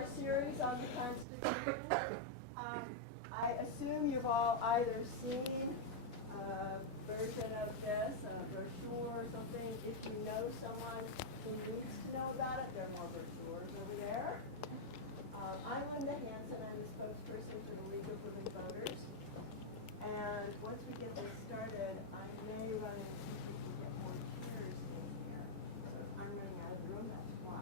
our series on the Constitution. I assume you've all either seen a version of this, a brochure or something. If you know someone who needs to know about it, there are more brochures over there. I'm Linda Hansen. I'm the spokesperson for the League of Women Voters. And once we get this started, I may run into people to get more chairs in here. So if I'm running out of the room, that's why.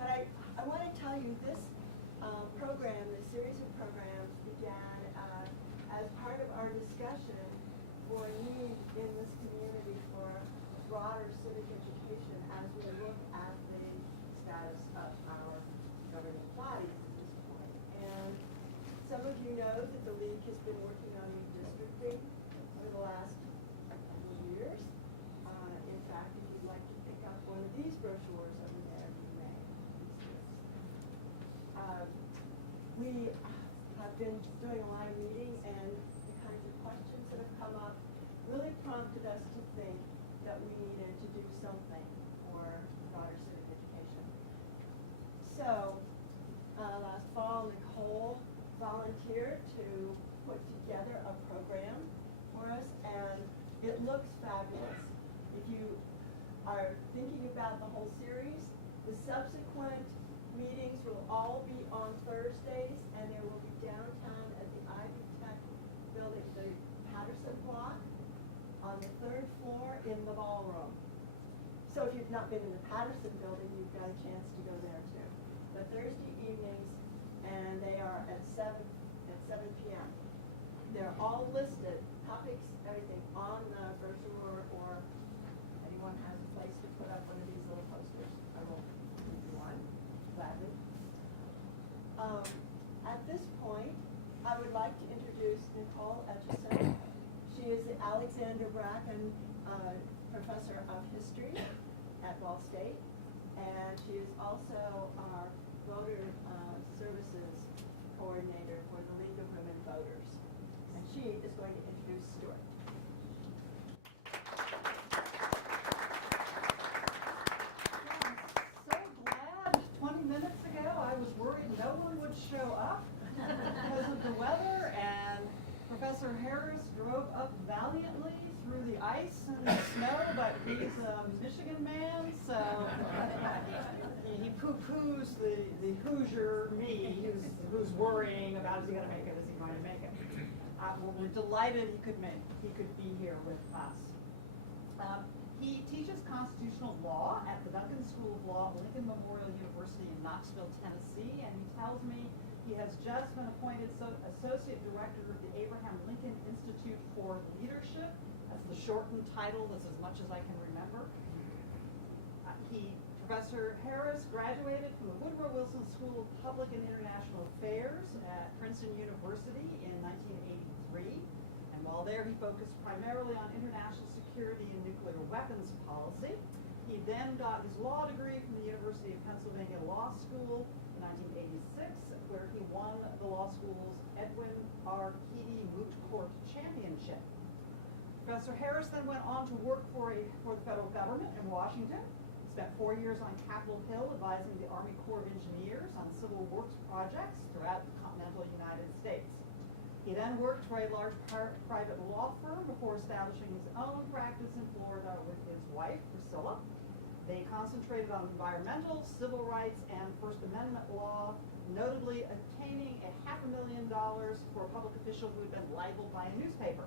But I want to tell you this program, this series of programs began as part of our discussion for a need in this community for broader civic education as we look at the status of our governing bodies at this point. And some of you know that the League has been working on redistricting for the last couple of years. In fact, if you'd like to pick up one of these brochures over there, you may. We have been doing a lot of meeting, and the kinds of questions that have come up really prompted us to think that we needed to do something for broader civic education. So last fall, Nicole volunteered to put together a program for us, and it looks fabulous. If you are thinking about the whole series, the subsequent meetings will all be on Thursdays, and there will be downtown at the Ivy Tech building, the Patterson block, on the 3rd floor in the ballroom. So if you've not been in the Patterson building, you've got a chance to go there too. But Thursday evenings, and they are at 7 p.m. They're all listed, topics, everything, on the brochure, or anyone has a place to put up one of these little posters. I will give you one, gladly. At this point, I would like to introduce Nicole Etchison. She is the Alexander Bracken Professor of History at Ball State, and she is also our Voter Services Coordinator for the League of Women Voters. And she is going to introduce Stuart. I'm so glad 20 minutes ago I was worried no one would show up because of the weather, and Professor Harris drove up valiantly through the ice and the snow, but he's a Michigan man, so he poo-poos the Hoosier me who's worrying about, is he going to make it, is he going to make it? Well, we're delighted he could be here with us. He teaches constitutional law at the Duncan School of Law at Lincoln Memorial University in Knoxville, Tennessee, and he tells me he has just been appointed Associate Director of the Abraham Lincoln Institute for Leadership. That's the shortened title. That's as much as I can remember. Professor Harris graduated from the Woodrow Wilson School of Public and International Affairs at Princeton University in 1983. And while there, he focused primarily on international security and nuclear weapons policy. He then got his law degree from the University of Pennsylvania Law School in 1986, where he won the law school's Edwin R. Keedy Moot Court Championship. Professor Harris then went on to work for the federal government in Washington. He spent 4 years on Capitol Hill advising the Army Corps of Engineers on civil works projects throughout the continental United States. He then worked for a large private law firm before establishing his own practice in Florida with his wife, Priscilla. They concentrated on environmental, civil rights, and First Amendment law, notably obtaining $500,000 for a public official who had been libeled by a newspaper.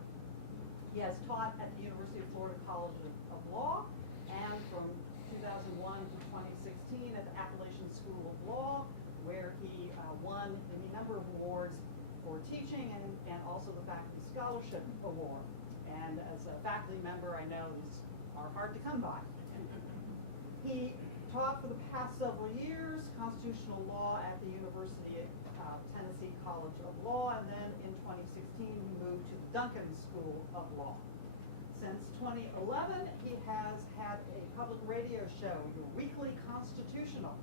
He has taught at the University of Florida College of Law, and from 2001 to 2016 at the Appalachian School of Law, where he won a number of awards for teaching and also the Faculty Scholarship Award. And as a faculty member, I know these are hard to come by. He taught for the past several years constitutional law at the University of Tennessee College of Law, and then in 2016 he moved to the Duncan School of Law. Since 2011, he has had a public radio show, Your Weekly Constitutional,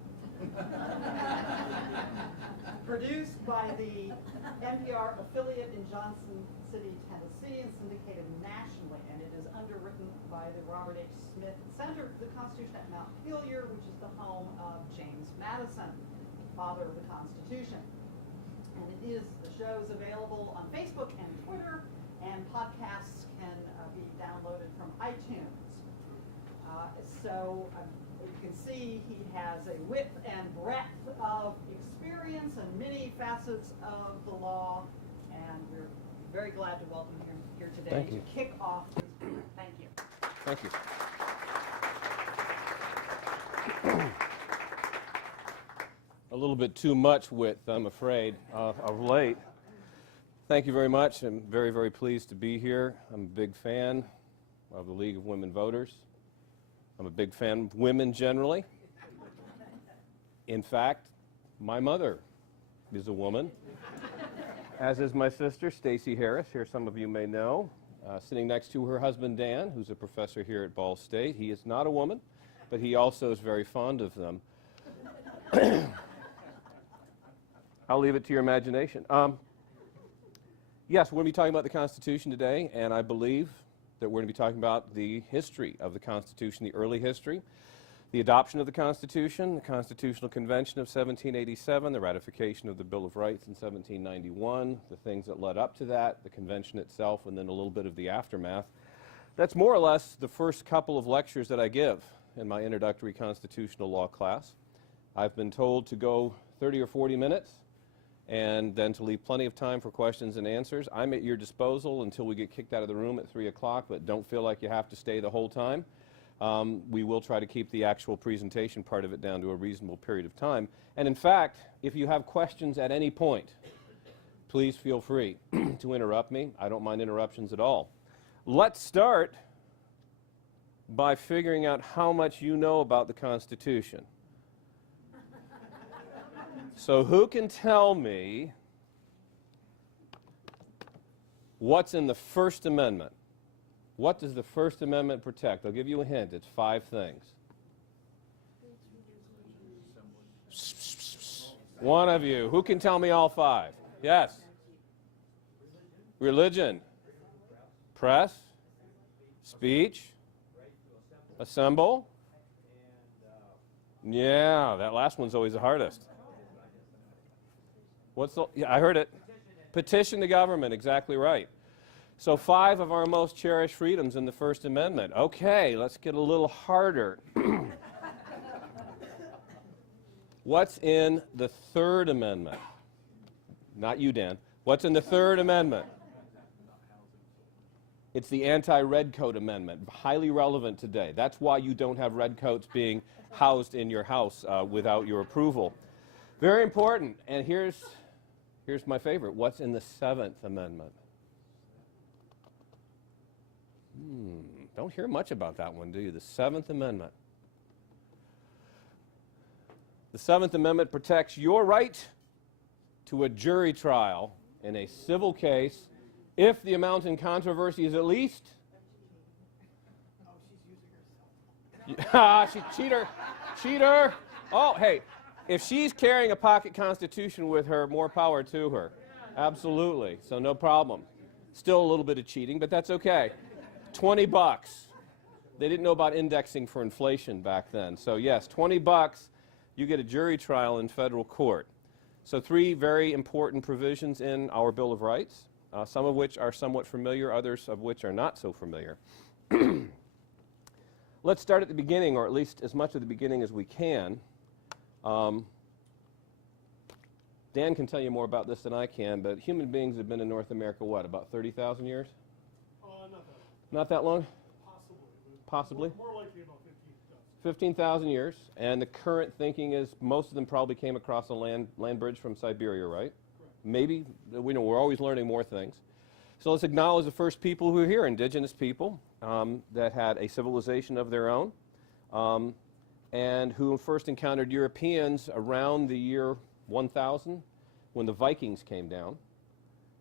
produced by the NPR affiliate in Johnson City, Tennessee, and syndicated nationally. And it is underwritten by the Robert H. Smith Center for the Constitution at Mount Pillier, which is the home of James Madison. father of the Constitution. And the show is available on Facebook and Twitter, and podcasts can be downloaded from iTunes. So you can see he has a width and breadth of experience and many facets of the law, and we're very glad to welcome him here today to kick off this program. Thank you. Thank you. A little bit too much width, I'm afraid, of late. Thank you very much. I'm very, very pleased to be here. I'm a big fan of the League of Women Voters. I'm a big fan of women generally. In fact, my mother is a woman, as is my sister, Stacey Harris, here some of you may know, sitting next to her husband, Dan, who's a professor here at Ball State. He is not a woman, but he also is very fond of them. I'll leave it to your imagination. Yes, we're going to be talking about the Constitution today, and I believe that we're going to be talking about the history of the Constitution, the early history, the adoption of the Constitution, the Constitutional Convention of 1787, the ratification of the Bill of Rights in 1791, the things that led up to that, the convention itself, and then a little bit of the aftermath. That's more or less the first couple of lectures that I give in my introductory constitutional law class. I've been told to go 30 or 40 minutes and then to leave plenty of time for questions and answers. I'm at your disposal until we get kicked out of the room at 3 o'clock, but don't feel like you have to stay the whole time. We will try to keep the actual presentation part of it down to a reasonable period of time. And in fact, if you have questions at any point, please feel free to interrupt me. I don't mind interruptions at all. Let's start by figuring out how much you know about the Constitution. So who can tell me what's in the First Amendment? What does the First Amendment protect? I'll give you a hint. It's 5 things. One of you. Who can tell me all 5? Yes. Religion. Press. Speech. Assemble. Yeah, that last one's always the hardest. Yeah, I heard it. Petition the government, exactly right. So 5 of our most cherished freedoms in the First Amendment. Okay, let's get a little harder. What's in the Third Amendment? Not you, Dan. What's in the Third Amendment? It's the anti-red coat amendment, highly relevant today. That's why you don't have red coats being housed in your house without your approval. Very important. And here's my favorite. What's in the Seventh Amendment? Don't hear much about that one, do you? The Seventh Amendment. The Seventh Amendment protects your right to a jury trial in a civil case if the amount in controversy is at least... Cheater! Oh, hey, if she's carrying a pocket Constitution with her, more power to her. Absolutely, so no problem. Still a little bit of cheating, but that's okay. $20. They didn't know about indexing for inflation back then. So yes, $20, you get a jury trial in federal court. So 3 very important provisions in our Bill of Rights, some of which are somewhat familiar, others of which are not so familiar. Let's start at the beginning, or at least as much of the beginning as we can. Dan can tell you more about this than I can, but human beings have been in North America, what, about 30,000 years? Not that long? Possibly. More likely about 15,000 years, and the current thinking is most of them probably came across a land bridge from Siberia, right? Correct. Maybe. We know we're always learning more things. So let's acknowledge the first people who are here, indigenous people that had a civilization of their own, and who first encountered Europeans around the year 1000 when the Vikings came down,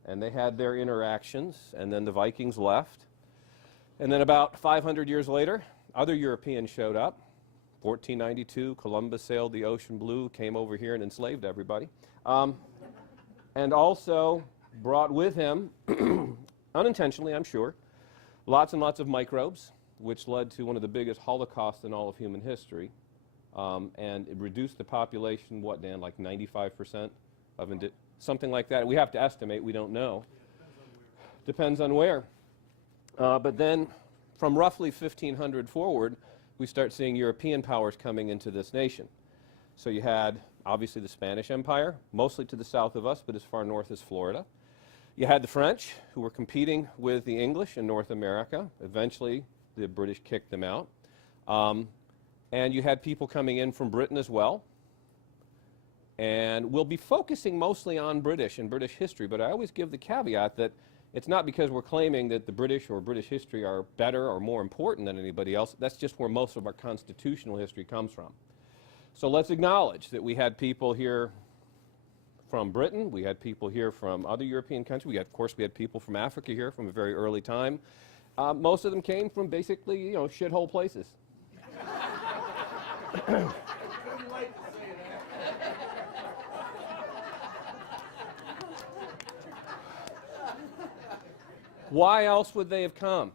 and they had their interactions, and then the Vikings left. And then about 500 years later, other Europeans showed up. 1492, Columbus sailed the ocean blue, came over here and enslaved everybody. And also brought with him, unintentionally I'm sure, lots and lots of microbes, which led to one of the biggest holocausts in all of human history, and it reduced the population, what, Dan, like 95% of something like that. We have to estimate, we don't know. Depends on where. But then from roughly 1500 forward, we start seeing European powers coming into this nation. So you had, obviously, the Spanish Empire, mostly to the south of us, but as far north as Florida. You had the French, who were competing with the English in North America. Eventually, the British kicked them out. And you had people coming in from Britain as well. And we'll be focusing mostly on British and British history, but I always give the caveat that it's not because we're claiming that the British or British history are better or more important than anybody else. That's just where most of our constitutional history comes from. So let's acknowledge that we had people here from Britain, we had people here from other European countries, of course we had people from Africa here from a very early time. Most of them came from basically, shithole places. Why else would they have come?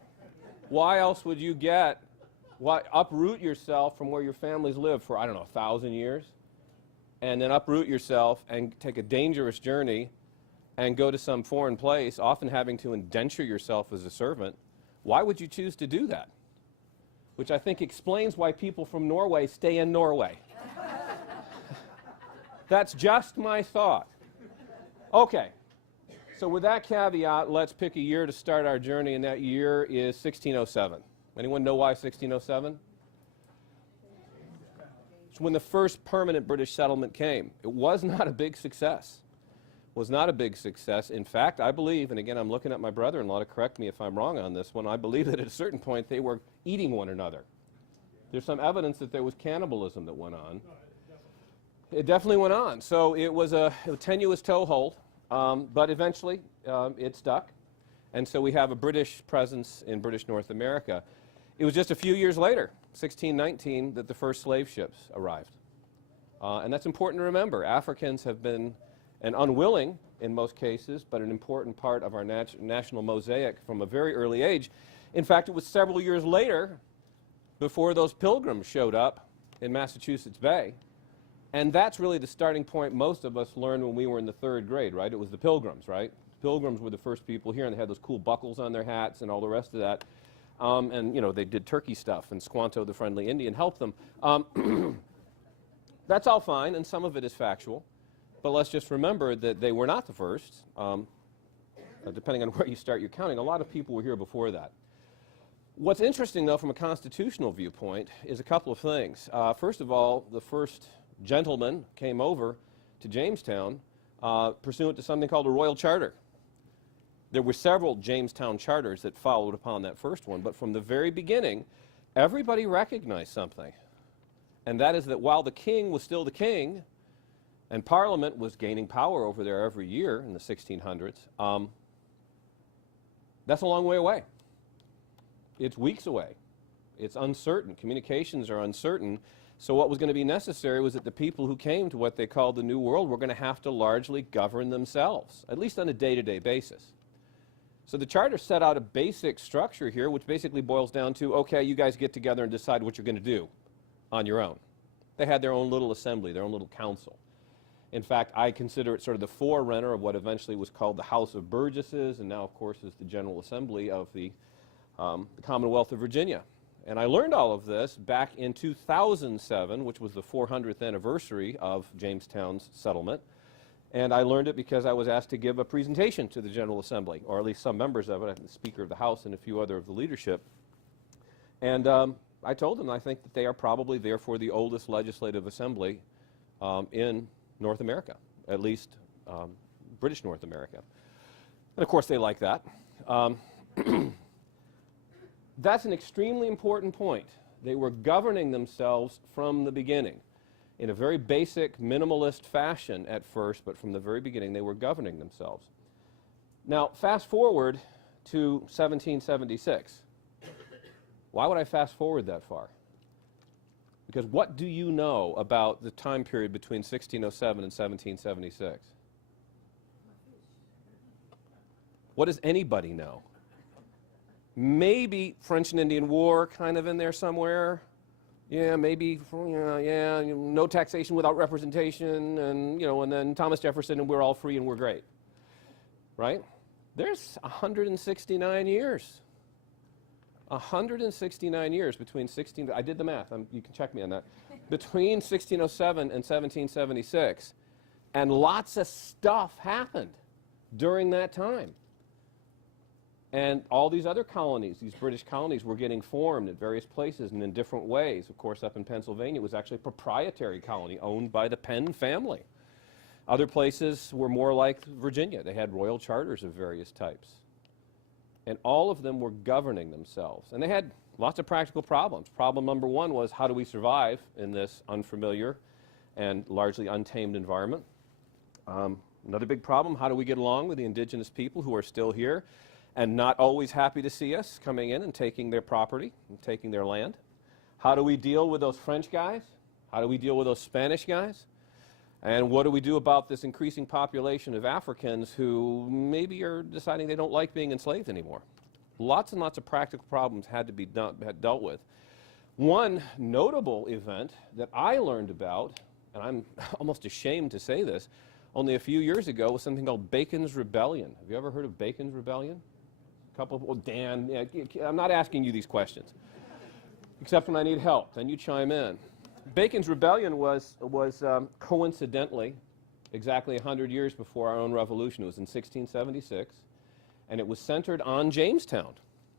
Why else would you uproot yourself from where your families live for, 1,000 years? And then uproot yourself and take a dangerous journey and go to some foreign place, often having to indenture yourself as a servant. Why would you choose to do that? Which I think explains why people from Norway stay in Norway. That's just my thought. Okay. So with that caveat, let's pick a year to start our journey, and that year is 1607. Anyone know why 1607? It's when the first permanent British settlement came. It was not a big success. Was not a big success. In fact, I believe, and again, I'm looking at my brother-in-law to correct me if I'm wrong on this one, I believe that at a certain point they were eating one another. There's some evidence that there was cannibalism that went on. It definitely went on. So it was a tenuous toehold. But eventually, it stuck, and so we have a British presence in British North America. It was just a few years later, 1619, that the first slave ships arrived. And that's important to remember. Africans have been, and unwilling in most cases, but an important part of our national mosaic from a very early age. In fact, it was several years later before those pilgrims showed up in Massachusetts Bay. And that's really the starting point most of us learned when we were in the third grade, right? It was the Pilgrims, right? Pilgrims were the first people here, and they had those cool buckles on their hats and all the rest of that. And, they did turkey stuff, and Squanto, the friendly Indian, helped them. That's all fine, and some of it is factual. But let's just remember that they were not the first. Depending on where you start your counting, a lot of people were here before that. What's interesting, though, from a constitutional viewpoint, is a couple of things. First of all, the first gentleman came over to Jamestown pursuant to something called a royal charter. There were several Jamestown charters that followed upon that first one, but from the very beginning, everybody recognized something. And that is that while the king was still the king, and Parliament was gaining power over there every year in the 1600s, that's a long way away. It's weeks away. It's uncertain. Communications are uncertain. So what was going to be necessary was that the people who came to what they called the New World were going to have to largely govern themselves, at least on a day-to-day basis. So the charter set out a basic structure here, which basically boils down to, okay, you guys get together and decide what you're going to do on your own. They had their own little assembly, their own little council. In fact, I consider it sort of the forerunner of what eventually was called the House of Burgesses, and now, of course, is the General Assembly of the Commonwealth of Virginia. And I learned all of this back in 2007, which was the 400th anniversary of Jamestown's settlement. And I learned it because I was asked to give a presentation to the General Assembly, or at least some members of it, the Speaker of the House and a few other of the leadership. And I told them I think that they are probably therefore the oldest legislative assembly in North America, at least British North America. And of course they like that. That's an extremely important point. They were governing themselves from the beginning in a very basic, minimalist fashion at first, but from the very beginning they were governing themselves. Now, fast forward to 1776. Why would I fast forward that far? Because what do you know about the time period between 1607 and 1776? What does anybody know? Maybe French and Indian War kind of in there somewhere. Yeah, maybe, no taxation without representation, and, and then Thomas Jefferson, and we're all free and we're great, right? There's 169 years. 169 years between I did the math, you can check me on that, between 1607 and 1776, and lots of stuff happened during that time. And all these other colonies, these British colonies, were getting formed at various places and in different ways. Of course, up in Pennsylvania, it was actually a proprietary colony owned by the Penn family. Other places were more like Virginia. They had royal charters of various types. And all of them were governing themselves. And they had lots of practical problems. Problem number one was, how do we survive in this unfamiliar and largely untamed environment? Another big problem, how do we get along with the indigenous people who are still here and not always happy to see us coming in and taking their property and taking their land? How do we deal with those French guys? How do we deal with those Spanish guys? And what do we do about this increasing population of Africans who maybe are deciding they don't like being enslaved anymore? Lots and lots of practical problems had to be dealt with. One notable event that I learned about, and I'm almost ashamed to say this, only a few years ago, was something called Bacon's Rebellion. Have you ever heard of Bacon's Rebellion? A couple of, well, Dan, I'm not asking you these questions, except when I need help, then you chime in. Bacon's Rebellion was coincidentally exactly 100 years before our own revolution. It was in 1676, and it was centered on Jamestown,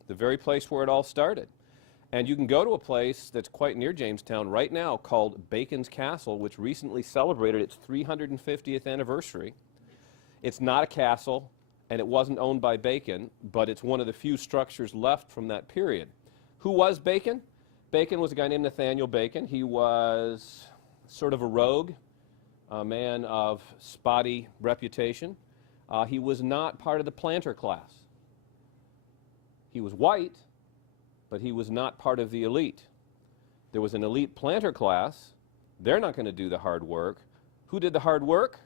the very place where it all started. And you can go to a place that's quite near Jamestown right now called Bacon's Castle, which recently celebrated its 350th anniversary. It's not a castle, and it wasn't owned by Bacon, but it's one of the few structures left from that period. Who was Bacon? Bacon was a guy named Nathaniel Bacon. He was sort of a rogue, a man of spotty reputation. He was not part of the planter class. He was white, but he was not part of the elite. There was an elite planter class. They're not going to do the hard work. Who did the hard work?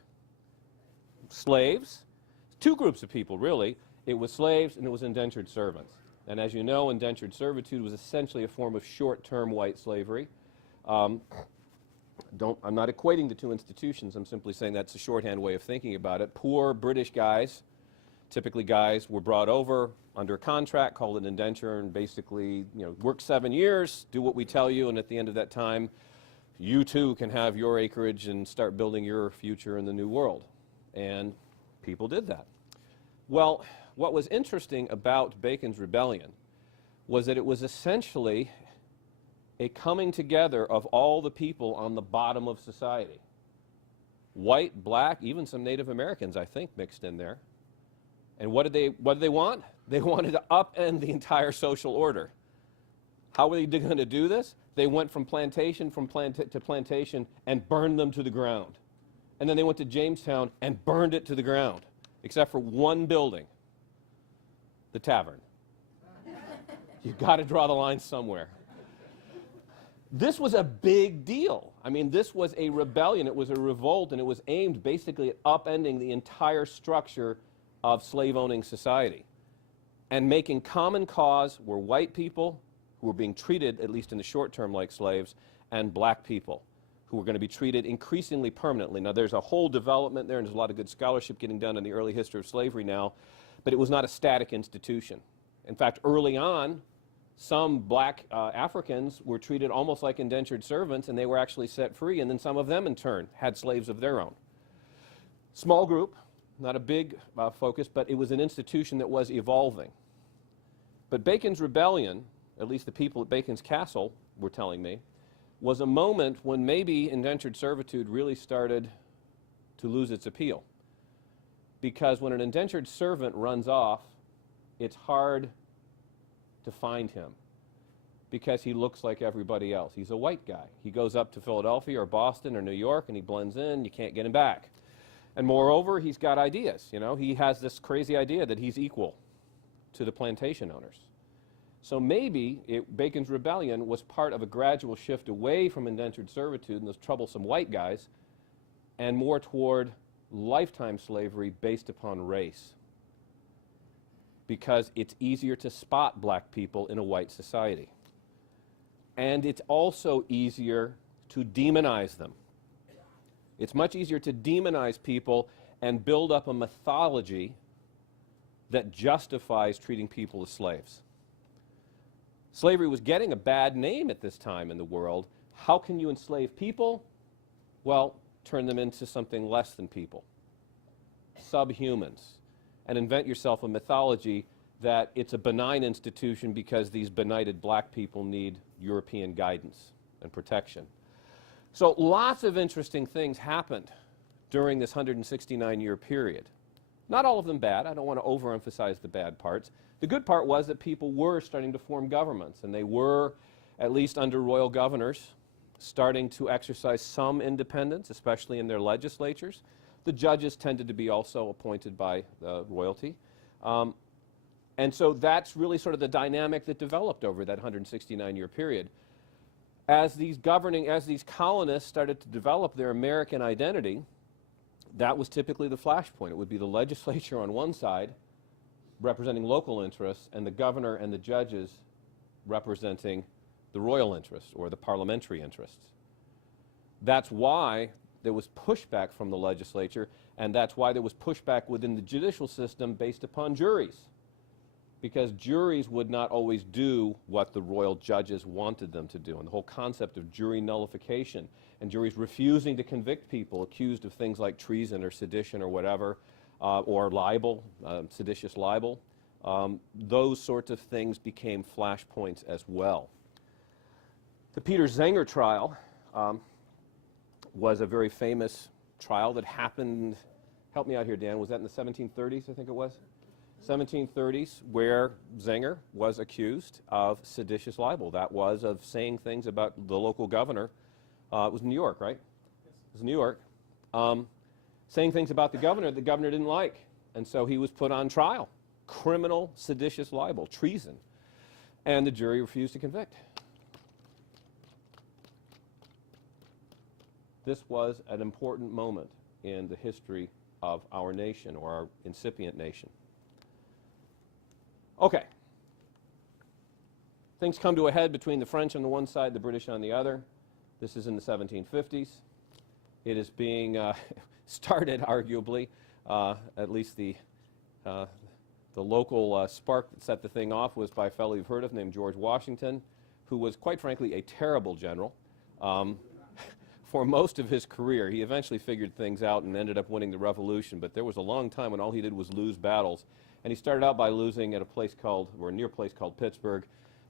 Slaves. Two groups of people, really. It was slaves and it was indentured servants. And as you know, indentured servitude was essentially a form of short-term white slavery. I'm not equating the two institutions. I'm simply saying that's a shorthand way of thinking about it. Poor British guys, typically guys, were brought over under a contract called an indenture, and basically, work 7 years, do what we tell you, and at the end of that time, you too can have your acreage and start building your future in the new world. And people did that. Well, what was interesting about Bacon's Rebellion was that it was essentially a coming together of all the people on the bottom of society. White, black, even some Native Americans, I think, mixed in there. And what did they want? They wanted to upend the entire social order. How were they going to do this? They went from plantation to plantation and burned them to the ground. And then they went to Jamestown and burned it to the ground, except for one building, the tavern. You've got to draw the line somewhere. This was a big deal. I mean, this was a rebellion. It was a revolt, and it was aimed basically at upending the entire structure of slave-owning society. And making common cause were white people who were being treated, at least in the short term, like slaves, and black people who were going to be treated increasingly permanently. Now, there's a whole development there, and there's a lot of good scholarship getting done in the early history of slavery now, but it was not a static institution. In fact, early on, some black Africans were treated almost like indentured servants, and they were actually set free, and then some of them, in turn, had slaves of their own. Small group, not a big focus, but it was an institution that was evolving. But Bacon's Rebellion, at least the people at Bacon's Castle were telling me, was a moment when maybe indentured servitude really started to lose its appeal. Because when an indentured servant runs off, it's hard to find him because he looks like everybody else. He's a white guy. He goes up to Philadelphia or Boston or New York and he blends in. You can't get him back. And moreover, he's got ideas. He has this crazy idea that he's equal to the plantation owners. So maybe Bacon's Rebellion was part of a gradual shift away from indentured servitude and those troublesome white guys and more toward lifetime slavery based upon race, because it's easier to spot black people in a white society. and it's also easier to demonize them. It's much easier to demonize people and build up a mythology that justifies treating people as slaves. Slavery was getting a bad name at this time in the world. How can you enslave people? Well, turn them into something less than people, subhumans, and invent yourself a mythology that it's a benign institution because these benighted black people need European guidance and protection. So lots of interesting things happened during this 169-year period. Not all of them bad. I don't want to overemphasize the bad parts. The good part was that people were starting to form governments, and they were, at least under royal governors, starting to exercise some independence, especially in their legislatures. The judges tended to be also appointed by royalty. And so that's really sort of the dynamic that developed over that 169-year period. As these colonists started to develop their American identity, that was typically the flashpoint. It would be the legislature on one side representing local interests, and the governor and the judges representing the royal interests or the parliamentary interests. That's why there was pushback from the legislature, and that's why there was pushback within the judicial system based upon juries, because juries would not always do what the royal judges wanted them to do. And the whole concept of jury nullification and juries refusing to convict people accused of things like treason or sedition or whatever, or libel, seditious libel, those sorts of things became flashpoints as well. The Peter Zenger trial was a very famous trial that happened, help me out here, Dan, was that in the 1730s, I think it was? 1730s, where Zenger was accused of seditious libel. That was of saying things about the local governor. It was New York, right? Yes. It was New York. Saying things about the governor didn't like. And so he was put on trial. Criminal seditious libel, treason. And the jury refused to convict. This was an important moment in the history of our nation, or our incipient nation. Okay. Things come to a head between the French on the one side, the British on the other. This is in the 1750s. It is being started, arguably, at least the local spark that set the thing off was by a fellow you've heard of named George Washington, who was, quite frankly, a terrible general. For most of his career, he eventually figured things out and ended up winning the Revolution, but there was a long time when all he did was lose battles. And he started out by losing at a place called, or near a place called Pittsburgh,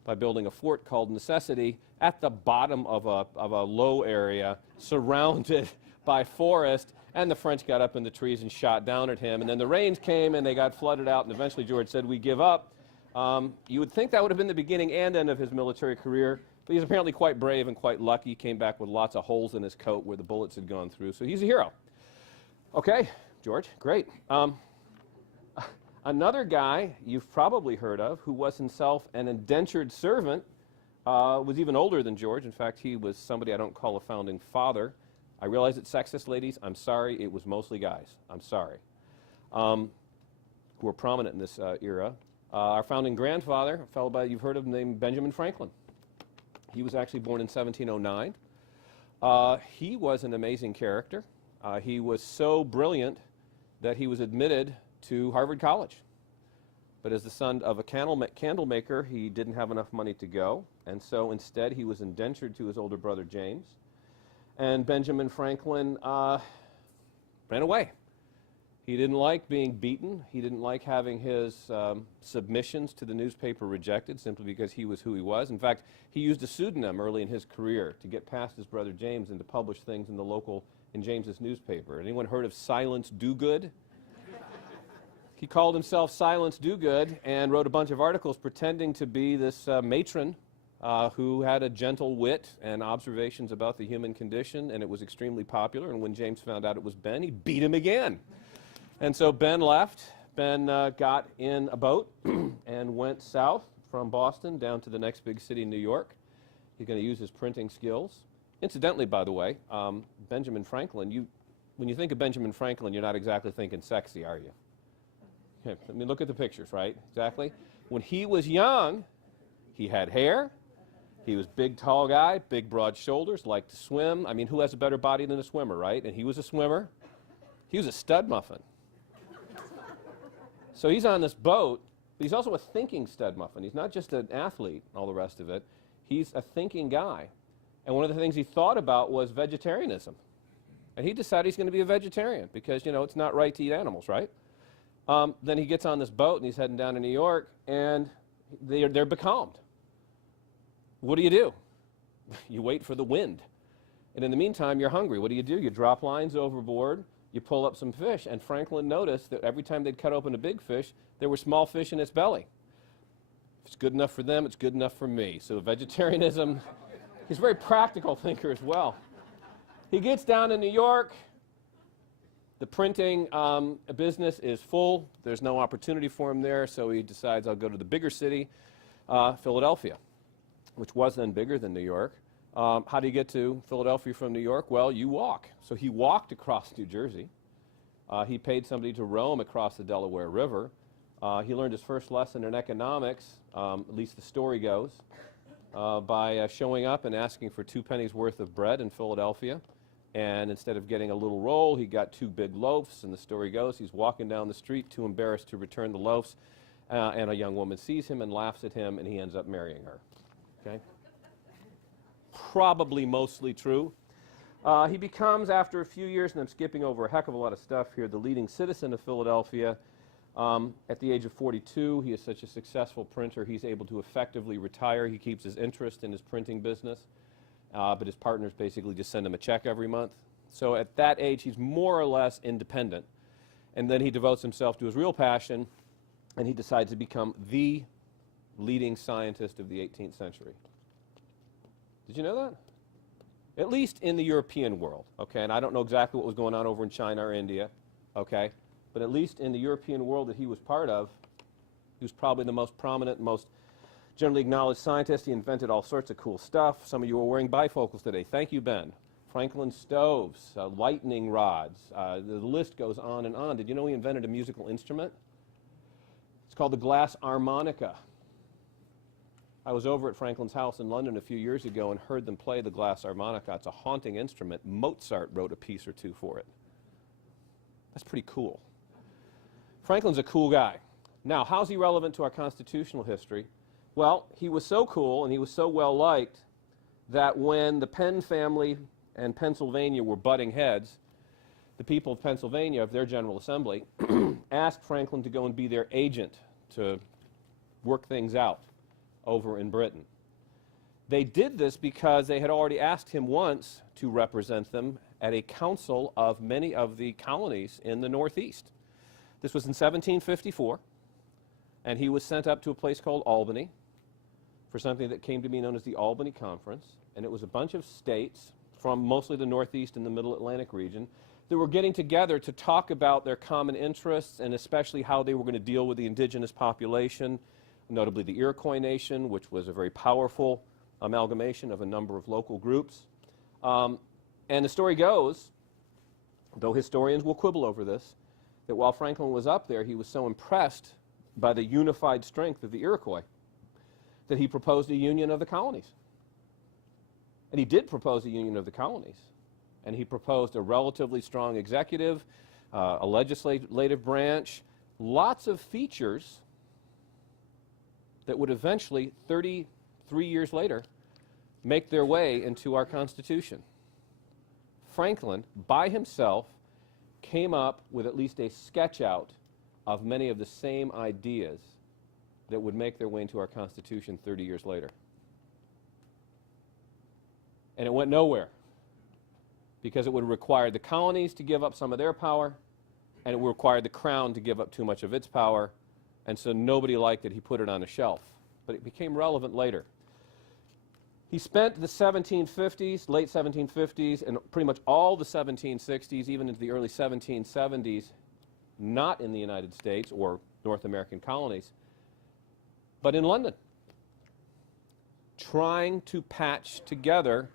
by building a fort called Necessity at the bottom of a low area surrounded by forest, and the French got up in the trees and shot down at him. And then the rains came and they got flooded out, and eventually George said, "We give up." You would think that would have been the beginning and end of his military career, but he's apparently quite brave and quite lucky. He came back with lots of holes in his coat where the bullets had gone through, so he's a hero. Okay, George, great. Another guy you've probably heard of, who was himself an indentured servant, was even older than George. In fact, he was somebody I don't call a founding father. I realize it's sexist, ladies. I'm sorry. It was mostly guys. I'm sorry. Who were prominent in this era. Our founding grandfather, a fellow you've heard of named Benjamin Franklin. He was actually born in 1709. He was an amazing character. He was so brilliant that he was admitted to Harvard College. But as the son of a candle maker, he didn't have enough money to go, and so instead he was indentured to his older brother James. And Benjamin Franklin ran away. He didn't like being beaten. He didn't like having his submissions to the newspaper rejected simply because he was who he was. In fact, he used a pseudonym early in his career to get past his brother James and to publish things in James's newspaper. Anyone heard of Silence Dogood? He called himself Silence Dogood and wrote a bunch of articles pretending to be this matron who had a gentle wit and observations about the human condition, and it was extremely popular. And when James found out it was Ben, he beat him again. And so Ben left. Ben got in a boat and went south from Boston down to the next big city, New York. He's going to use his printing skills. Incidentally, by the way, Benjamin Franklin, when you think of Benjamin Franklin, you're not exactly thinking sexy, are you? I mean, look at the pictures, right? Exactly. When he was young, he had hair, He was big, tall guy, big, broad shoulders, liked to swim. I mean, who has a better body than a swimmer, right? And he was a swimmer. He was a stud muffin. So he's on this boat, but he's also a thinking stud muffin. He's not just an athlete, all the rest of it. He's a thinking guy. And one of the things he thought about was vegetarianism. And he decided he's going to be a vegetarian because, you know, it's not right to eat animals, right? Then he gets on this boat and he's heading down to New York, and they're becalmed. What do? You wait for the wind. And in the meantime, you're hungry. What do? You drop lines overboard, you pull up some fish, and Franklin noticed that every time they'd cut open a big fish, there were small fish in its belly. If it's good enough for them, it's good enough for me. So vegetarianism, he's a very practical thinker as well. He gets down to New York. The printing business is full. There's no opportunity for him there, so he decides I'll go to the bigger city, Philadelphia, which was then bigger than New York. How do you get to Philadelphia from New York? Well, you walk. So he walked across New Jersey. He paid somebody to row him across the Delaware River. He learned his first lesson in economics, at least the story goes, by showing up and asking for 2 pennies worth of bread in Philadelphia. And instead of getting a little roll, he got 2 big loaves, and the story goes he's walking down the street too embarrassed to return the loaves, and a young woman sees him and laughs at him, and he ends up marrying her. Okay? Probably mostly true. He becomes, after a few years, and I'm skipping over a heck of a lot of stuff here, the leading citizen of Philadelphia. At the age of 42, he is such a successful printer, he's able to effectively retire. He keeps his interest in his printing business. But his partners basically just send him a check every month. So at that age, he's more or less independent. And then he devotes himself to his real passion, and he decides to become the leading scientist of the 18th century. Did you know that? At least in the European world, okay? And I don't know exactly what was going on over in China or India, okay? But at least in the European world that he was part of, he was probably the most prominent, most generally acknowledged scientist. He invented all sorts of cool stuff. Some of you are wearing bifocals today. Thank you, Ben. Franklin stoves, lightning rods. The list goes on and on. Did you know he invented a musical instrument? It's called the glass harmonica. I was over at Franklin's house in London a few years ago and heard them play the glass harmonica. It's a haunting instrument. Mozart wrote a piece or two for it. That's pretty cool. Franklin's a cool guy. Now, how's he relevant to our constitutional history? Well, he was so cool and he was so well liked that when the Penn family and Pennsylvania were butting heads, the people of Pennsylvania, of their General Assembly, asked Franklin to go and be their agent to work things out over in Britain. They did this because they had already asked him once to represent them at a council of many of the colonies in the Northeast. This was in 1754, and he was sent up to a place called Albany for something that came to be known as the Albany Conference, and it was a bunch of states from mostly the Northeast and the Middle Atlantic region that were getting together to talk about their common interests and especially how they were going to deal with the indigenous population, notably the Iroquois Nation, which was a very powerful amalgamation of a number of local groups. And the story goes, though historians will quibble over this, that while Franklin was up there, he was so impressed by the unified strength of the Iroquois that he proposed a union of the colonies. And he did propose a union of the colonies. And he proposed a relatively strong executive, a legislative branch, lots of features that would eventually, 33 years later, make their way into our Constitution. Franklin, by himself, came up with at least a sketch out of many of the same ideas that would make their way into our Constitution 30 years later. And it went nowhere because it would require the colonies to give up some of their power, and it would require the crown to give up too much of its power, and so nobody liked it. He put it on a shelf. But it became relevant later. He spent the 1750s, late 1750s, and pretty much all the 1760s, even into the early 1770s, not in the United States or North American colonies, but in London, trying to patch together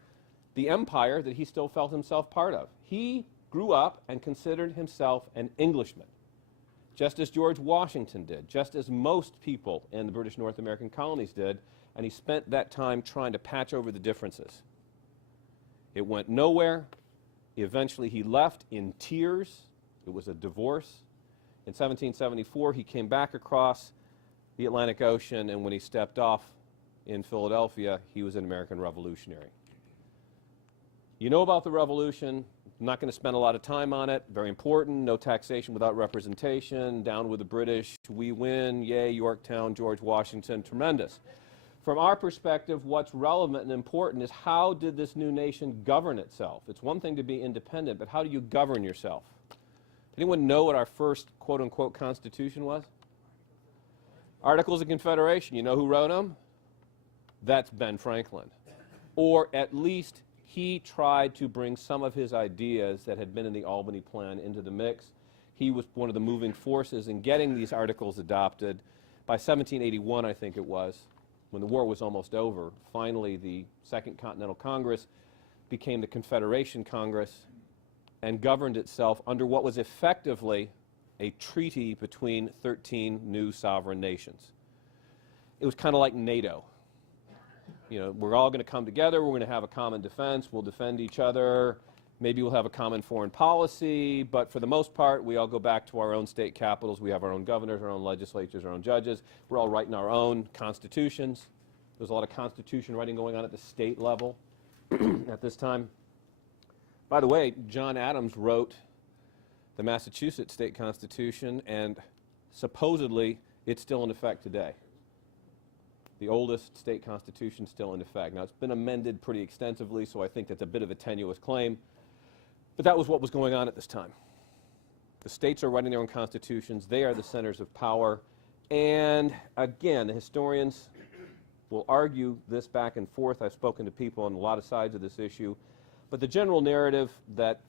the empire that he still felt himself part of. He grew up and considered himself an Englishman, just as George Washington did, just as most people in the British North American colonies did, and he spent that time trying to patch over the differences. It went nowhere. Eventually he left in tears. It was a divorce. In 1774, he came back across the Atlantic Ocean, and when he stepped off in Philadelphia, he was an American revolutionary. You know about the Revolution. I'm not going to spend a lot of time on it. Very important. No taxation without representation. Down with the British. We win. Yay, Yorktown, George Washington. Tremendous. From our perspective, what's relevant and important is how did this new nation govern itself? It's one thing to be independent, but how do you govern yourself? Anyone know what our first quote-unquote Constitution was? Articles of Confederation. You know who wrote them? That's Ben Franklin. Or at least he tried to bring some of his ideas that had been in the Albany Plan into the mix. He was one of the moving forces in getting these articles adopted. By 1781, I think it was, when the war was almost over, finally the Second Continental Congress became the Confederation Congress and governed itself under what was effectively a treaty between 13 new sovereign nations. It was kind of like NATO. You know, we're all going to come together, we're going to have a common defense, we'll defend each other, maybe we'll have a common foreign policy, but for the most part, we all go back to our own state capitals, we have our own governors, our own legislatures, our own judges, we're all writing our own constitutions. There's a lot of constitution writing going on at the state level at this time. By the way, John Adams wrote the Massachusetts state constitution, and supposedly it's still in effect today. The oldest state constitution still in effect. Now, it's been amended pretty extensively, so I think that's a bit of a tenuous claim. But that was what was going on at this time. The states are writing their own constitutions. They are the centers of power. And again, the historians will argue this back and forth. I've spoken to people on a lot of sides of this issue. But the general narrative that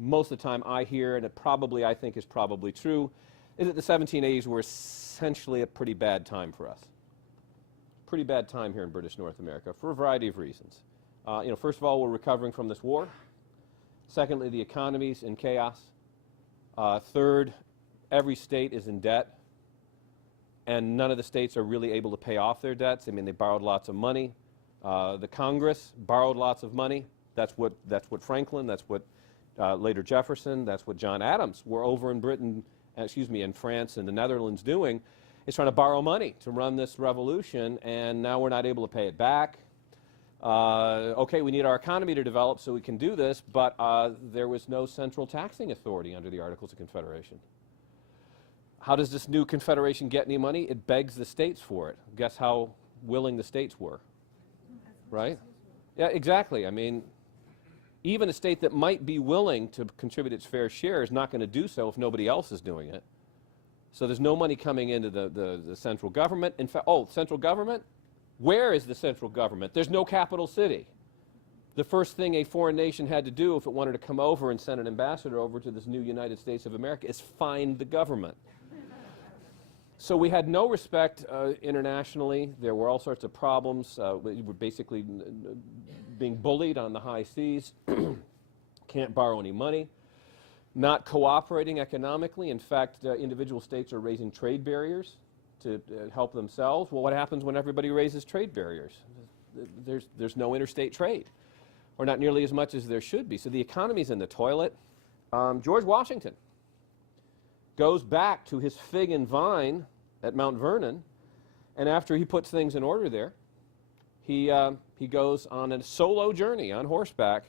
most of the time I hear, and it probably I think is probably true, is that the 1780s were essentially a pretty bad time for us. Pretty bad time here in British North America for a variety of reasons. First of all, we're recovering from this war. Secondly, the economy's in chaos. Third, every state is in debt, and none of the states are really able to pay off their debts. I mean, they borrowed lots of money. The Congress borrowed lots of money. That's what Franklin, that's what later Jefferson, that's what John Adams were over in Britain, in France and the Netherlands doing, is trying to borrow money to run this revolution, and now we're not able to pay it back. Okay, we need our economy to develop so we can do this, but there was no central taxing authority under the Articles of Confederation. How does this new confederation get any money? It begs the states for it. Guess how willing the states were, right? Yeah, exactly. I mean, even a state that might be willing to contribute its fair share is not going to do so if nobody else is doing it. So there's no money coming into the central government. In fact, central government? Where is the central government? There's no capital city. The first thing a foreign nation had to do if it wanted to come over and send an ambassador over to this new United States of America is find the government. So we had no respect internationally. There were all sorts of problems. We were basically being bullied on the high seas. Can't borrow any money. Not cooperating economically. In fact, individual states are raising trade barriers to help themselves. Well, what happens when everybody raises trade barriers? There's no interstate trade, or not nearly as much as there should be. So the economy's in the toilet. George Washington goes back to his fig and vine at Mount Vernon, and after he puts things in order there, he goes on a solo journey on horseback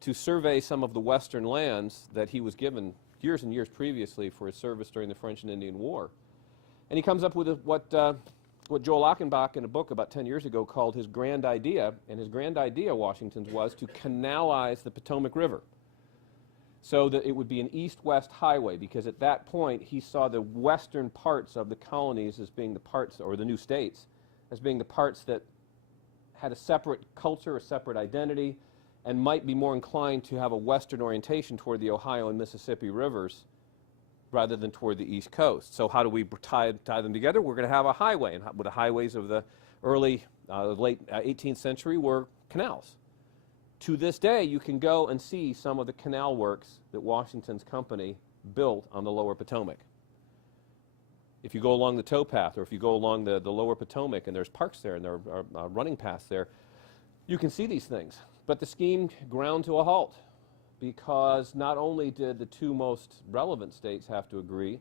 to survey some of the western lands that he was given years and years previously for his service during the French and Indian War. And he comes up with what Joel Achenbach in a book about 10 years ago called his grand idea, and his grand idea, Washington's, was to canalize the Potomac River so that it would be an east-west highway, because at that point he saw the western parts of the colonies as being the parts, or the new states, as being the parts that had a separate culture, a separate identity, and might be more inclined to have a western orientation toward the Ohio and Mississippi rivers rather than toward the East Coast. So how do we tie them together? We're going to have a highway, and the highways of the late 18th century were canals. To this day, you can go and see some of the canal works that Washington's company built on the lower Potomac. if you go along the towpath or if you go along the lower Potomac and there's parks there and there are running paths there, you can see these things. But the scheme ground to a halt because not only did the two most relevant states have to agree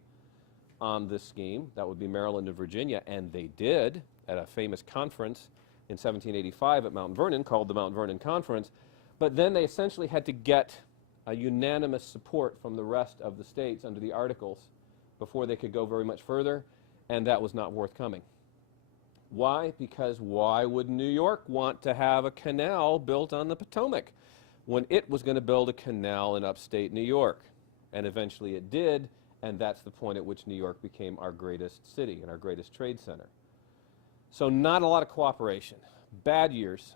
on this scheme, that would be Maryland and Virginia, and they did at a famous conference in 1785 at Mount Vernon called the Mount Vernon Conference, but then they essentially had to get a unanimous support from the rest of the states under the Articles before they could go very much further, and that was not forthcoming. Why? Because why would New York want to have a canal built on the Potomac when it was going to build a canal in upstate New York? And eventually it did, and that's the point at which New York became our greatest city and our greatest trade center. So not a lot of cooperation. Bad years.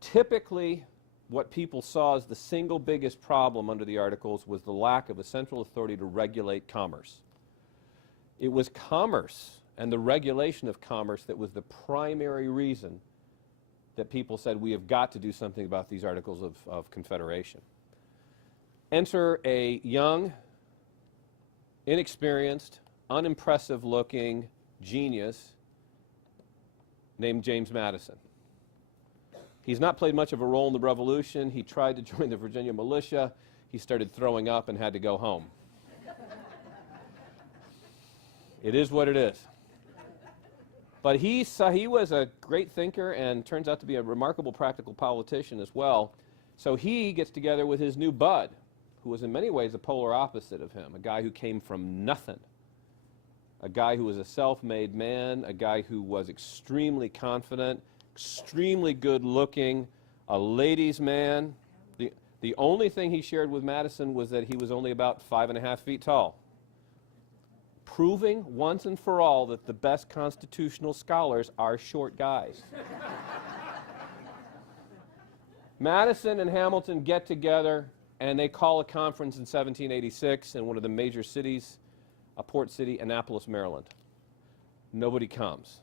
Typically, what people saw as the single biggest problem under the Articles was the lack of a central authority to regulate commerce. It was commerce and the regulation of commerce that was the primary reason that people said we have got to do something about these Articles of Confederation. Enter a young, inexperienced, unimpressive-looking genius named James Madison. He's not played much of a role in the Revolution. He tried to join the Virginia militia. He started throwing up and had to go home. It is what it is. But he was a great thinker and turns out to be a remarkable practical politician as well. So he gets together with his new bud, who was in many ways the polar opposite of him, a guy who came from nothing, a guy who was a self-made man, a guy who was extremely confident, extremely good-looking, a ladies' man. The only thing he shared with Madison was that he was only about 5.5 feet tall, proving once and for all that the best constitutional scholars are short guys. Madison and Hamilton get together, and they call a conference in 1786 in one of the major cities, a port city, Annapolis, Maryland. Nobody comes.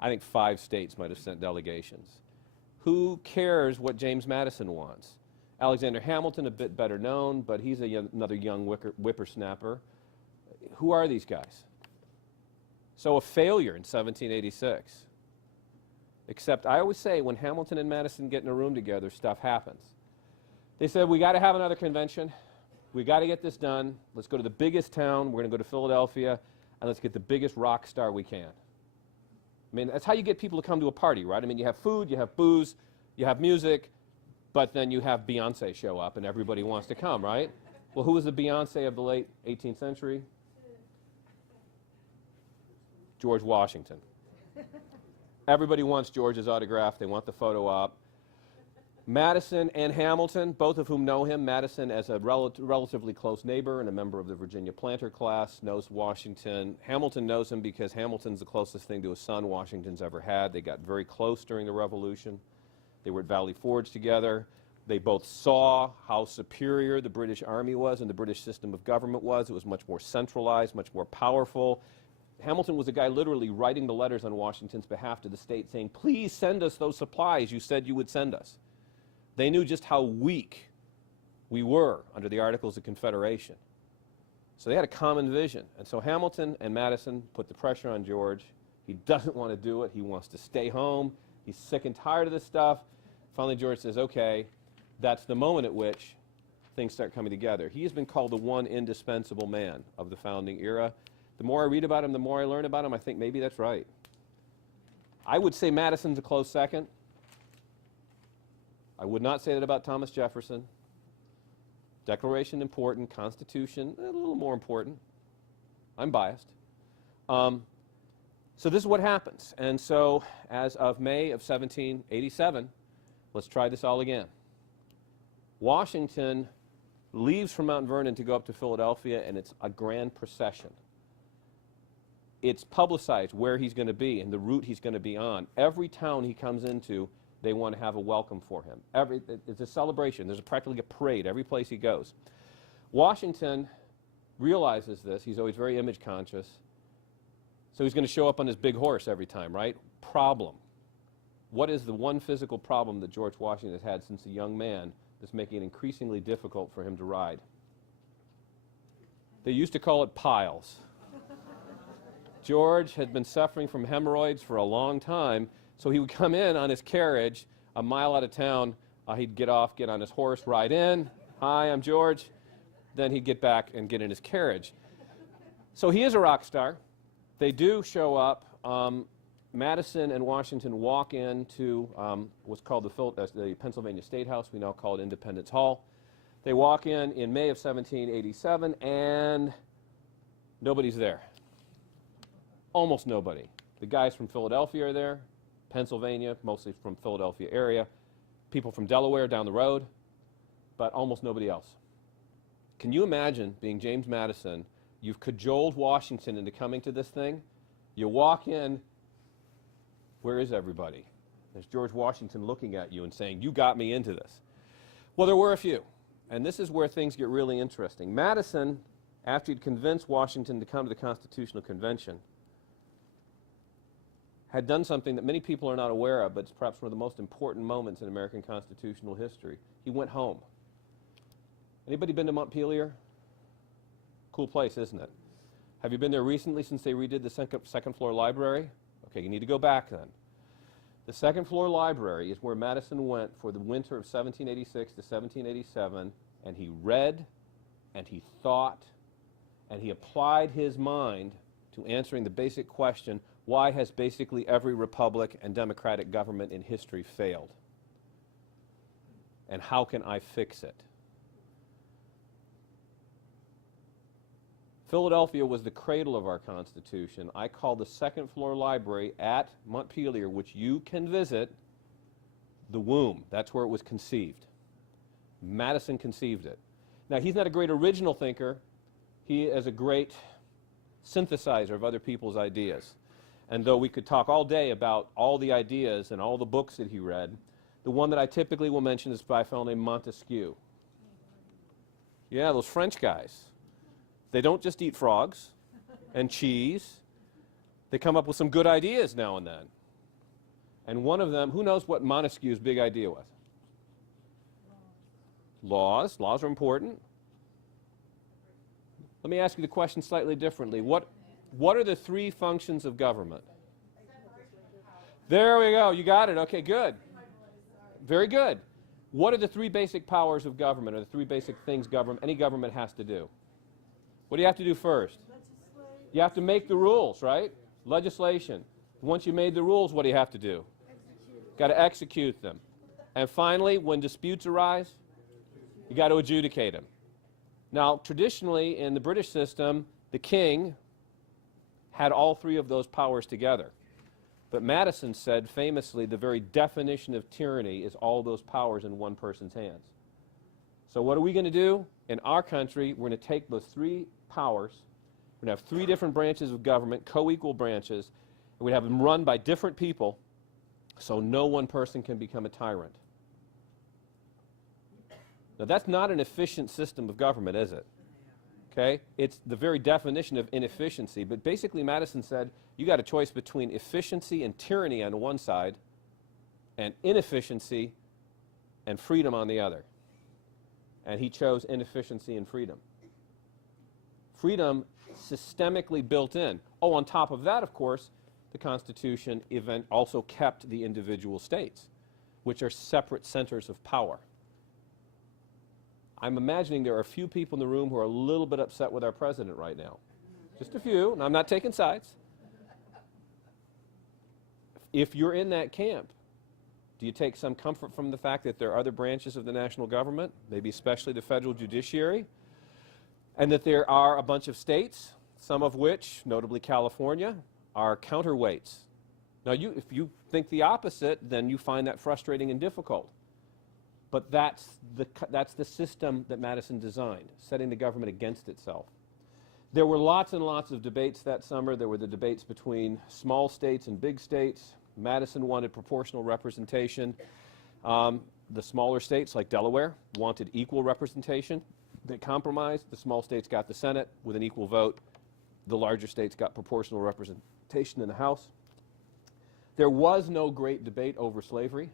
I think 5 states might have sent delegations. Who cares what James Madison wants? Alexander Hamilton, a bit better known, but he's another young whippersnapper. Who are these guys? So a failure in 1786. Except I always say when Hamilton and Madison get in a room together, stuff happens. They said, we got to have another convention. We got to get this done. Let's go to the biggest town. We're going to go to Philadelphia, and let's get the biggest rock star we can. I mean, that's how you get people to come to a party, right? I mean, you have food, you have booze, you have music, but then you have Beyonce show up, and everybody wants to come, right? Well, who was the Beyonce of the late 18th century? George Washington. Everybody wants George's autograph. They want the photo op. Madison and Hamilton, both of whom know him. Madison as a relatively close neighbor and a member of the Virginia planter class, knows Washington. Hamilton knows him because Hamilton's the closest thing to a son Washington's ever had. They got very close during the Revolution. They were at Valley Forge together. They both saw how superior the British Army was and the British system of government was. It was much more centralized, much more powerful. Hamilton was the guy literally writing the letters on Washington's behalf to the state saying, please send us those supplies you said you would send us. They knew just how weak we were under the Articles of Confederation. So they had a common vision. And so Hamilton and Madison put the pressure on George. He doesn't want to do it. He wants to stay home. He's sick and tired of this stuff. Finally, George says, okay, that's the moment at which things start coming together. He has been called the one indispensable man of the founding era. The more I read about him, the more I learn about him, I think maybe that's right. I would say Madison's a close second. I would not say that about Thomas Jefferson. Declaration important, Constitution a little more important. I'm biased. So this is what happens. And so as of May of 1787, let's try this all again. Washington leaves from Mount Vernon to go up to Philadelphia, and it's a grand procession. It's publicized where he's going to be and the route he's going to be on. Every town he comes into, they want to have a welcome for him. It's a celebration. There's practically a parade every place he goes. Washington realizes this. He's always very image conscious. So he's going to show up on his big horse every time, right? Problem. What is the one physical problem that George Washington has had since a young man that's making it increasingly difficult for him to ride? They used to call it piles. George had been suffering from hemorrhoids for a long time, so he would come in on his carriage a mile out of town. He'd get off, get on his horse, ride in. Hi, I'm George. Then he'd get back and get in his carriage. So he is a rock star. They do show up. Madison and Washington walk into what's called the Pennsylvania State House. We now call it Independence Hall. They walk in May of 1787, and nobody's there. Almost nobody. The guys from Philadelphia are there, Pennsylvania, mostly from Philadelphia area, people from Delaware down the road, but almost nobody else. Can you imagine being James Madison? You've cajoled Washington into coming to this thing. You walk in, where is everybody? There's George Washington looking at you and saying, you got me into this. Well, there were a few, and this is where things get really interesting. Madison, after he'd convinced Washington to come to the Constitutional Convention, had done something that many people are not aware of, but it's perhaps one of the most important moments in American constitutional history. He went home. Anybody been to Montpelier? Cool place, isn't it? Have you been there recently since they redid the second floor library? Okay, you need to go back then. The second floor library is where Madison went for the winter of 1786 to 1787, and he read, and he thought, and he applied his mind to answering the basic question, why has basically every republic and democratic government in history failed? And how can I fix it? Philadelphia was the cradle of our Constitution. I call the second floor library at Montpelier, which you can visit, the womb. That's where it was conceived. Madison conceived it. Now, he's not a great original thinker. He is a great synthesizer of other people's ideas. And though we could talk all day about all the ideas and all the books that he read, the one that I typically will mention is by a fellow named Montesquieu. Yeah, those French guys. They don't just eat frogs and cheese. They come up with some good ideas now and then. And one of them, who knows what Montesquieu's big idea was? Laws. Laws are important. Let me ask you the question slightly differently. What are the three functions of government? There we go. You got it. Okay, good. Very good. What are the three basic powers of government, or the three basic things any government has to do? What do you have to do first? You have to make the rules, right? Legislation. Once you made the rules, what do you have to do? Got to execute them. And finally, when disputes arise, you got to adjudicate them. Now, traditionally, in the British system, the king had all three of those powers together. But Madison said famously, the very definition of tyranny is all those powers in one person's hands. So what are we going to do? In our country, we're going to take those three powers, we're going to have three different branches of government, co-equal branches, and we have them run by different people, so no one person can become a tyrant. Now, that's not an efficient system of government, is it? Okay? It's the very definition of inefficiency. But basically, Madison said, you got a choice between efficiency and tyranny on one side, and inefficiency and freedom on the other. And he chose inefficiency and freedom. Freedom systemically built in. Oh, on top of that, of course, the Constitution also kept the individual states, which are separate centers of power. I'm imagining there are a few people in the room who are a little bit upset with our president right now. Just a few, and I'm not taking sides. If you're in that camp, do you take some comfort from the fact that there are other branches of the national government, maybe especially the federal judiciary, and that there are a bunch of states, some of which, notably California, are counterweights? Now, if you think the opposite, then you find that frustrating and difficult. But that's the system that Madison designed, setting the government against itself. There were lots and lots of debates that summer. There were the debates between small states and big states. Madison wanted proportional representation. The smaller states, like Delaware, wanted equal representation. They compromised. The small states got the Senate with an equal vote. The larger states got proportional representation in the House. There was no great debate over slavery,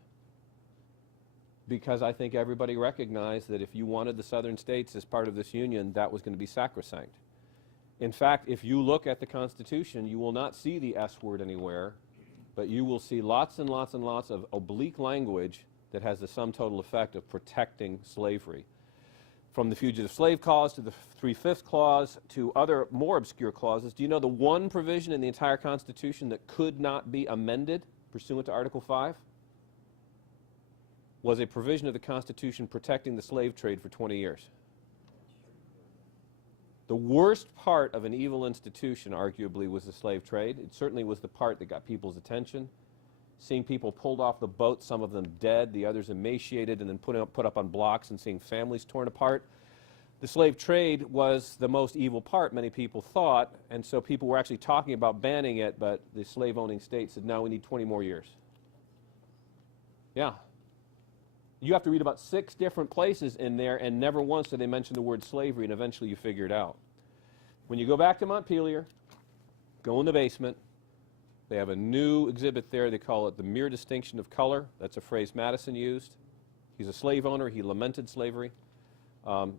because I think everybody recognized that if you wanted the southern states as part of this union, that was going to be sacrosanct. In fact, if you look at the Constitution, you will not see the S word anywhere, but you will see lots and lots and lots of oblique language that has the sum total effect of protecting slavery. From the Fugitive Slave Clause to the 3/5 Clause to other more obscure clauses, do you know the one provision in the entire Constitution that could not be amended pursuant to Article 5? Was a provision of the Constitution protecting the slave trade for 20 years. The worst part of an evil institution, arguably, was the slave trade. It certainly was the part that got people's attention. Seeing people pulled off the boat, some of them dead, the others emaciated, and then put up on blocks, and seeing families torn apart. The slave trade was the most evil part, many people thought, and so people were actually talking about banning it, but the slave-owning states said, no, we need 20 more years. Yeah. You have to read about 6 different places in there, and never once did they mention the word slavery, and eventually you figure it out. When you go back to Montpelier, go in the basement, they have a new exhibit there. They call it the mere distinction of color. That's a phrase Madison used. He's a slave owner. He lamented slavery.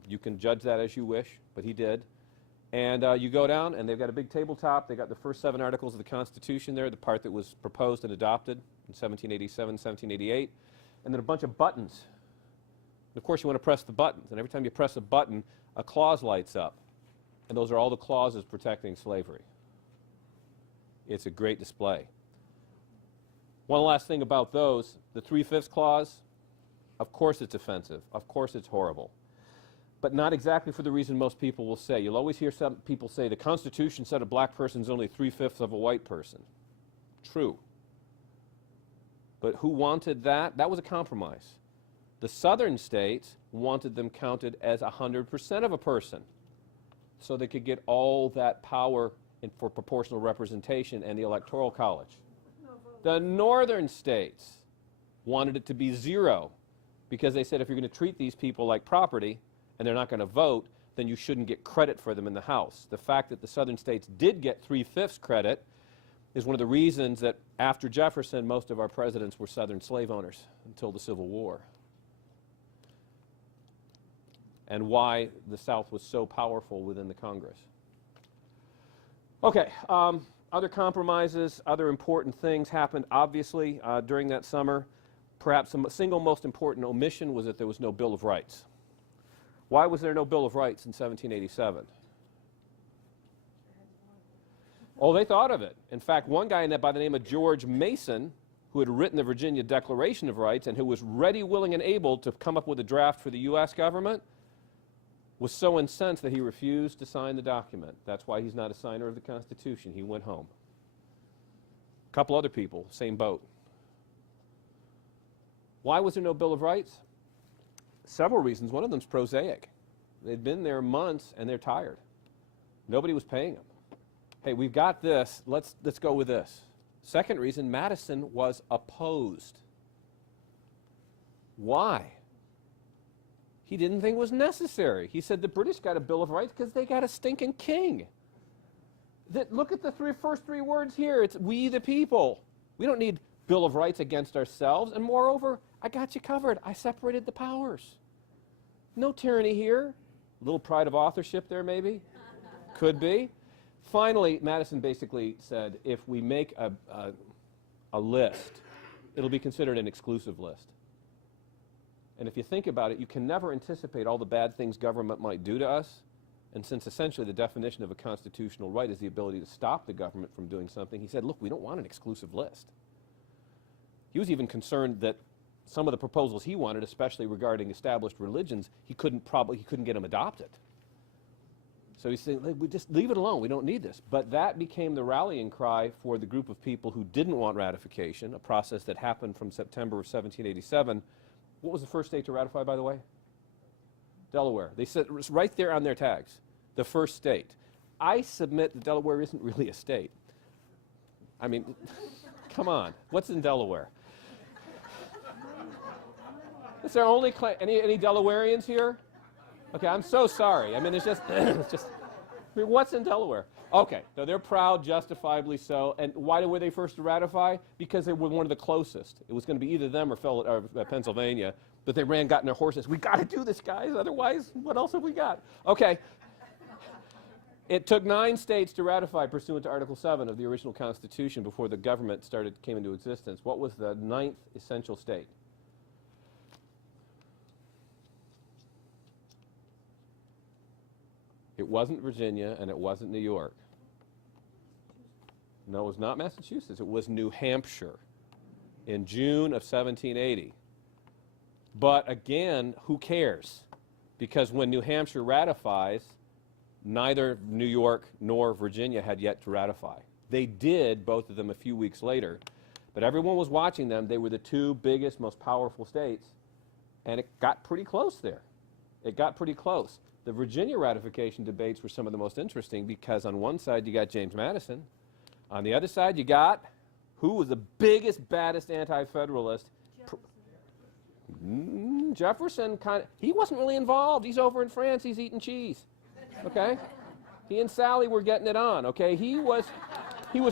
You can judge that as you wish, but he did. And you go down, and they've got a big tabletop. They've got the first 7 articles of the Constitution there, the part that was proposed and adopted in 1787, 1788, and then a bunch of buttons. And of course, you want to press the buttons, and every time you press a button, a clause lights up. And those are all the clauses protecting slavery. It's a great display. One last thing about those, the 3/5 Clause, of course it's offensive. Of course it's horrible. But not exactly for the reason most people will say. You'll always hear some people say the Constitution said a black person is only 3/5 of a white person. True. But who wanted that? That was a compromise. The southern states wanted them counted as 100% of a person, so they could get all that power for proportional representation and the Electoral College. The northern states wanted it to be 0, because they said if you're going to treat these people like property and they're not going to vote, then you shouldn't get credit for them in the House. The fact that the southern states did get 3/5 credit is one of the reasons that after Jefferson, most of our presidents were southern slave owners until the Civil War, and why the South was so powerful within the Congress. Okay, other compromises, other important things happened, obviously, during that summer. Perhaps the single most important omission was that there was no Bill of Rights. Why was there no Bill of Rights in 1787? Oh, they thought of it. In fact, one guy by the name of George Mason, who had written the Virginia Declaration of Rights and who was ready, willing, and able to come up with a draft for the U.S. government, was so incensed that he refused to sign the document. That's why he's not a signer of the Constitution. He went home. A couple other people, same boat. Why was there no Bill of Rights? Several reasons. One of them is prosaic. They'd been there months and they're tired. Nobody was paying them. Hey, we've got this. Let's go with this. Second reason, Madison was opposed. Why? He didn't think it was necessary. He said the British got a Bill of Rights because they got a stinking king. Look at the first three words here. It's we the people. We don't need Bill of Rights against ourselves. And moreover, I got you covered. I separated the powers. No tyranny here. A little pride of authorship there, maybe. Could be. Finally, Madison basically said, if we make a list, it'll be considered an exclusive list. And if you think about it, you can never anticipate all the bad things government might do to us. And since essentially the definition of a constitutional right is the ability to stop the government from doing something, he said, look, we don't want an exclusive list. He was even concerned that some of the proposals he wanted, especially regarding established religions, he couldn't get them adopted. So he said, we just leave it alone. We don't need this. But that became the rallying cry for the group of people who didn't want ratification, a process that happened from September of 1787. What was the first state to ratify, by the way? Delaware. They said it was right there on their tags, the first state. I submit that Delaware isn't really a state. I mean, come on. What's in Delaware? Is there only any Delawareans here? Okay, I'm so sorry. I mean, it's just, I mean, what's in Delaware? Okay, so they're proud, justifiably so. And why were they first to ratify? Because they were one of the closest. It was going to be either them or Pennsylvania, but they got in their horses. We got to do this, guys. Otherwise, what else have we got? Okay. It took 9 states to ratify pursuant to Article 7 of the original Constitution before the government came into existence. What was the 9th essential state? It wasn't Virginia and it wasn't New York. No, it was not Massachusetts. It was New Hampshire in June of 1780. But again, who cares? Because when New Hampshire ratifies, neither New York nor Virginia had yet to ratify. They did, both of them, a few weeks later. But everyone was watching them. They were the 2 biggest, most powerful states. And it got pretty close there. It got pretty close. The Virginia ratification debates were some of the most interesting because on one side you got James Madison. On the other side you got, who was the biggest, baddest anti-federalist? Jefferson, he wasn't really involved. He's over in France, he's eating cheese. Okay? He and Sally were getting it on, okay? He was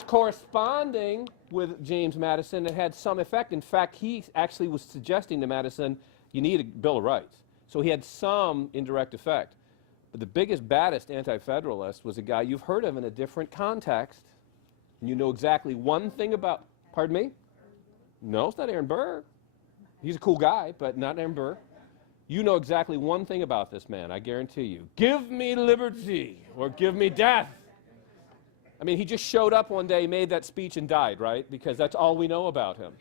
corresponding with James Madison and had some effect. In fact, he actually was suggesting to Madison, you need a Bill of Rights. So he had some indirect effect. But the biggest, baddest anti-federalist was a guy you've heard of in a different context, and you know exactly one thing about, pardon me? No, it's not Aaron Burr. He's a cool guy, but not Aaron Burr. You know exactly one thing about this man, I guarantee you. Give me liberty or give me death. I mean, he just showed up one day, made that speech and died, right? Because that's all we know about him.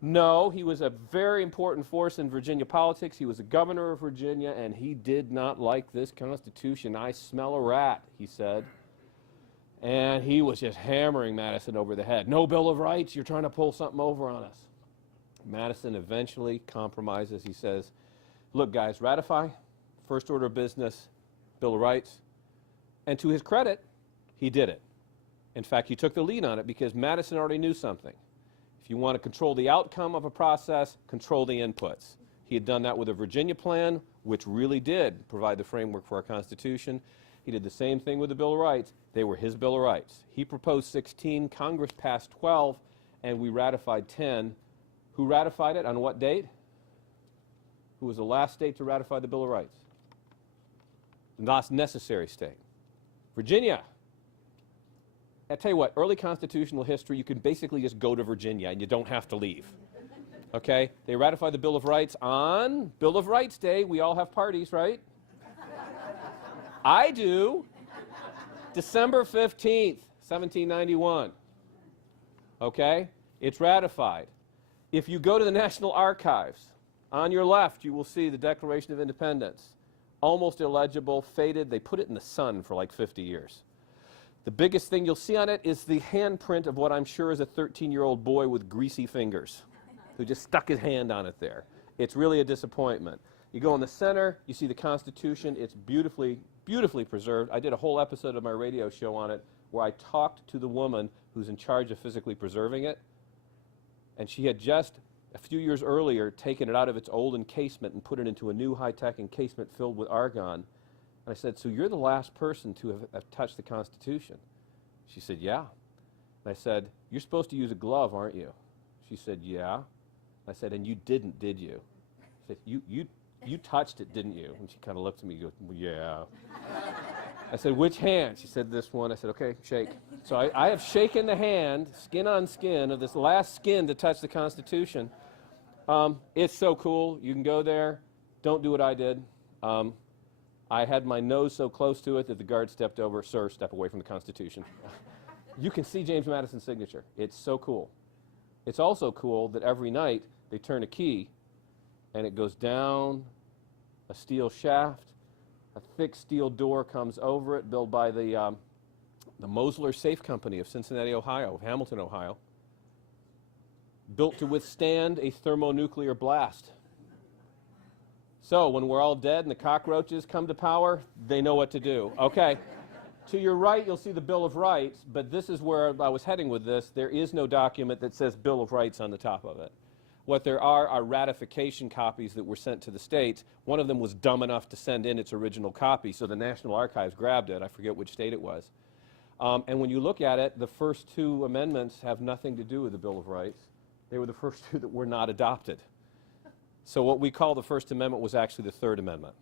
No, he was a very important force in Virginia politics. He was the governor of Virginia, and he did not like this Constitution. I smell a rat, he said. And he was just hammering Madison over the head. No Bill of Rights, you're trying to pull something over on us. Madison eventually compromises. He says, look, guys, ratify, first order of business, Bill of Rights. And to his credit, he did it. In fact, he took the lead on it because Madison already knew something. If you want to control the outcome of a process, control the inputs. He had done that with the Virginia plan, which really did provide the framework for our Constitution. He did the same thing with the Bill of Rights. They were his Bill of Rights. He proposed 16, Congress passed 12, and we ratified 10. Who ratified it on what date? Who was the last state to ratify the Bill of Rights? The last necessary state. Virginia. I tell you what, early constitutional history, you can basically just go to Virginia and you don't have to leave. Okay? They ratified the Bill of Rights on Bill of Rights Day. We all have parties, right? I do. December 15th, 1791. Okay? It's ratified. If you go to the National Archives, on your left you will see the Declaration of Independence. Almost illegible, faded. They put it in the sun for like 50 years. The biggest thing you'll see on it is the handprint of what I'm sure is a 13-year-old boy with greasy fingers who just stuck his hand on it there. It's really a disappointment. You go in the center, you see the Constitution. It's beautifully, beautifully preserved. I did a whole episode of my radio show on it where I talked to the woman who's in charge of physically preserving it. And she had just, a few years earlier, taken it out of its old encasement and put it into a new high-tech encasement filled with argon. And I said, so you're the last person to have touched the Constitution? She said, yeah. And I said, you're supposed to use a glove, aren't you? She said, yeah. I said, and you didn't, did you? I said, you touched it, didn't you? And she kind of looked at me and goes, well, yeah. I said, which hand? She said, this one. I said, okay, shake. So I have shaken the hand, skin on skin, of this last skin to touch the Constitution. It's so cool. You can go there. Don't do what I did. I had my nose so close to it that the guard stepped over. Sir, step away from the Constitution. You can see James Madison's signature. It's so cool. It's also cool that every night they turn a key and it goes down a steel shaft. A thick steel door comes over it, built by the Mosler Safe Company of Cincinnati, Ohio, of Hamilton, Ohio, built to withstand a thermonuclear blast. So when we're all dead and the cockroaches come to power, they know what to do. Okay. To your right, you'll see the Bill of Rights, but this is where I was heading with this. There is no document that says Bill of Rights on the top of it. What there are ratification copies that were sent to the states. One of them was dumb enough to send in its original copy, so the National Archives grabbed it. I forget which state it was. And when you look at it, the first 2 amendments have nothing to do with the Bill of Rights. They were the first 2 that were not adopted. So what we call the First Amendment was actually the Third Amendment.